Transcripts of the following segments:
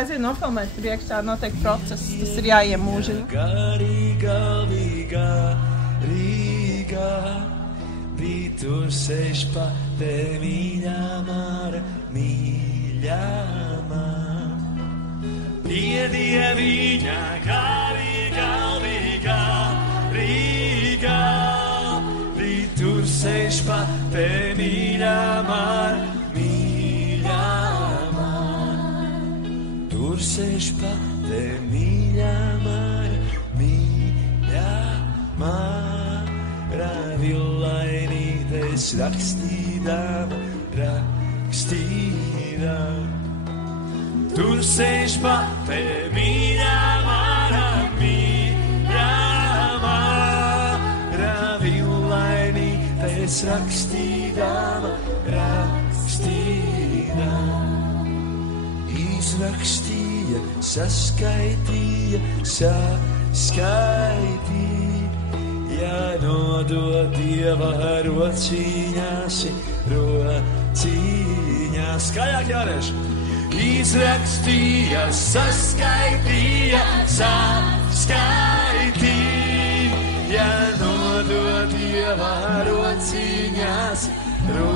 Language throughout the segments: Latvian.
Aiziet nofilmēt priekšā, notiek process, tas ir jāiemūžina. Rīgā, tur sēž pate mīļā māra, mīļā māra. Pie dieviņa garīgā, Rīgā, tur sēž pate mīļā māra, mīļā māra. Tur sēž pate mīļā māra, mīļā māra. Villainītes rakstīdama. Tur sēž pate mīļā māra, mīļā māra. Villainītes rakstīdama. Izrakstīja, saskaitīja. Ja nodod Dieva rociņās, skaļāk jārēš. Izrakstīja, saskaitīja, ja nodod Dieva rociņās. Nu,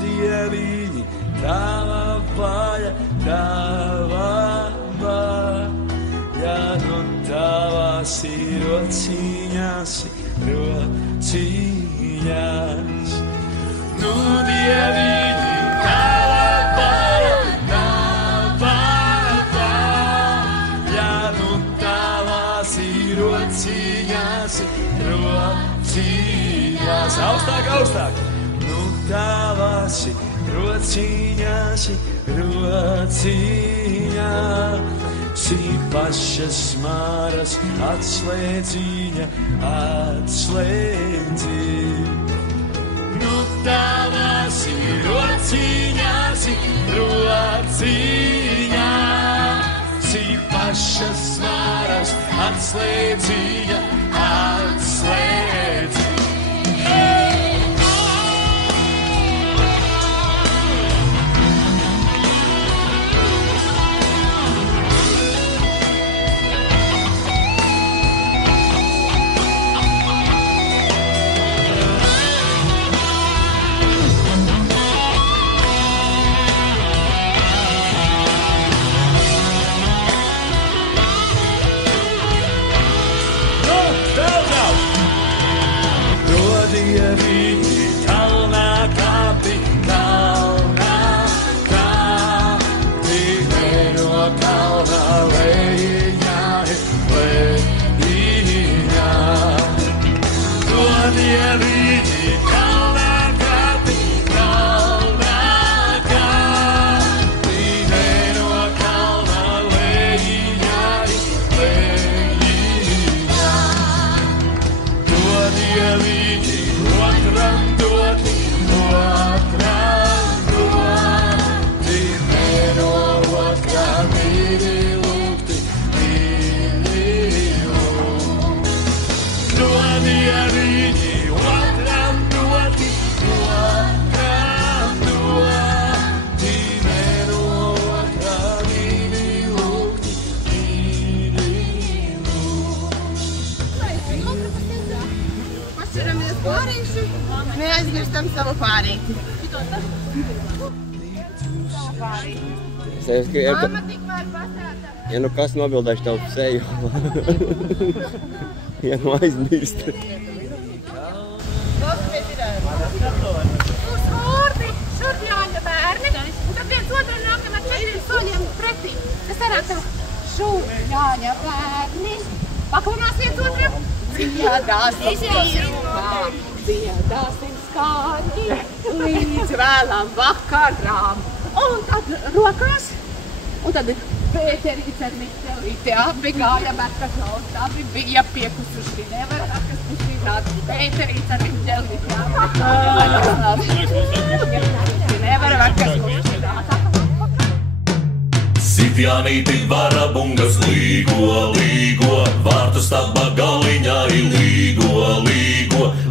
Dieviņi, tava vaļa, ja nu tavās ir rociņās. Nu, Dieviņi, tava vaļa, ja nu tavās ir rociņās. Augstāk. Nu, tavās ir rociņās. Pašas māras atslēdziņa. Nu, tavās ir rociņās. Pašas māras atslēdziņa. Neaizmirstam savu pārīti. Māma tikmēr pasāta. Ja nu kas nobildēšu tev seju. Ja nu aizmirst. Uz hordi, šurp jāņa bērni, un tad viens otru nākam ar 4 soļiem pretī. Tas sanāk tev, šurp jāņa bērni. Paklunās viens otram. Dziedāsim skaņi līdz vēlam vakarām. Un tad rokās, un tad Pēterīts ar Miķelīti abi gāja mekas laust, abi bija piekusuši. Nevar mekas pušķināt, Pēterīts ar Miķelīti abi mekas laust. Nevar mekas pušķināt. Sitjānīti varabungas līgo, vārtu staba galiņā ir līgo,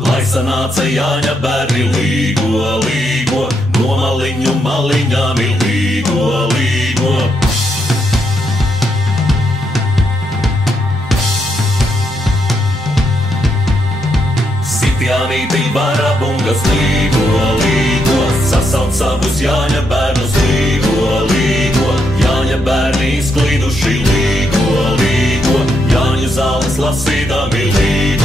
lai sanāca Jāņa bērni līgo, līgo, no maliņu maliņām ir līgo, līgo. Sitjānīti varabungas līgo, līgo, sasauc savus Jāņa bērnus līgo, līgo, Jāņa bērni izklīduši līgo, līgo, Jāņu zāles lasīdami līgo.